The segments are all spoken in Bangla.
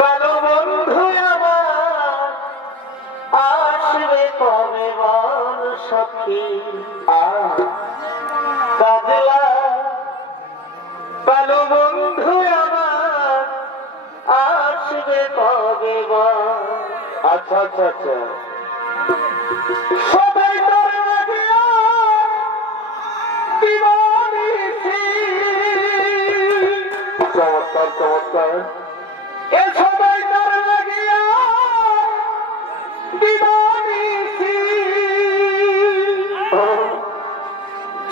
কালো বন্ধু আমার আসবে কবে বল সখী কাজলা কালো বন্ধু আমার আসবে কবে বল। আচ্ছা আচ্ছা আচ্ছা সবাই তোর লাগিয়া দিবানিছি চমৎকার চমৎকার এ সবাই তোর লাগিয়া দিবানিছি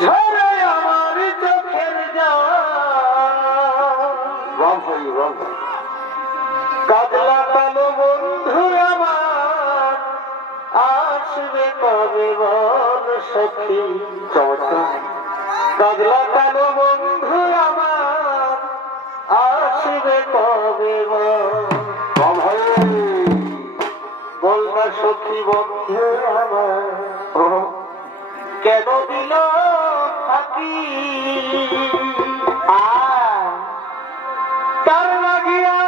ঝরে আমার চোখের জল কাজলা কালো বন্ধু আমার আসবে কবে বল সখী কাজলা কালো বন্ধু আমার আসবে কবে বল না সখী বন্ধু আমার কেন দিল থাকি তার লাগিয়া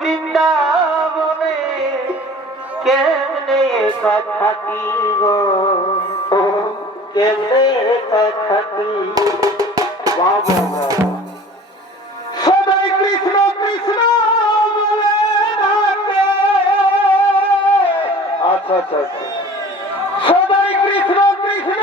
বৃন্দাবনে কেমনে থাকি গো কেমনে থাকি সবাই কৃষ্ণ কৃষ্ণ বলে ডাকে। আচ্ছা আচ্ছা সবাই কৃষ্ণ কৃষ্ণ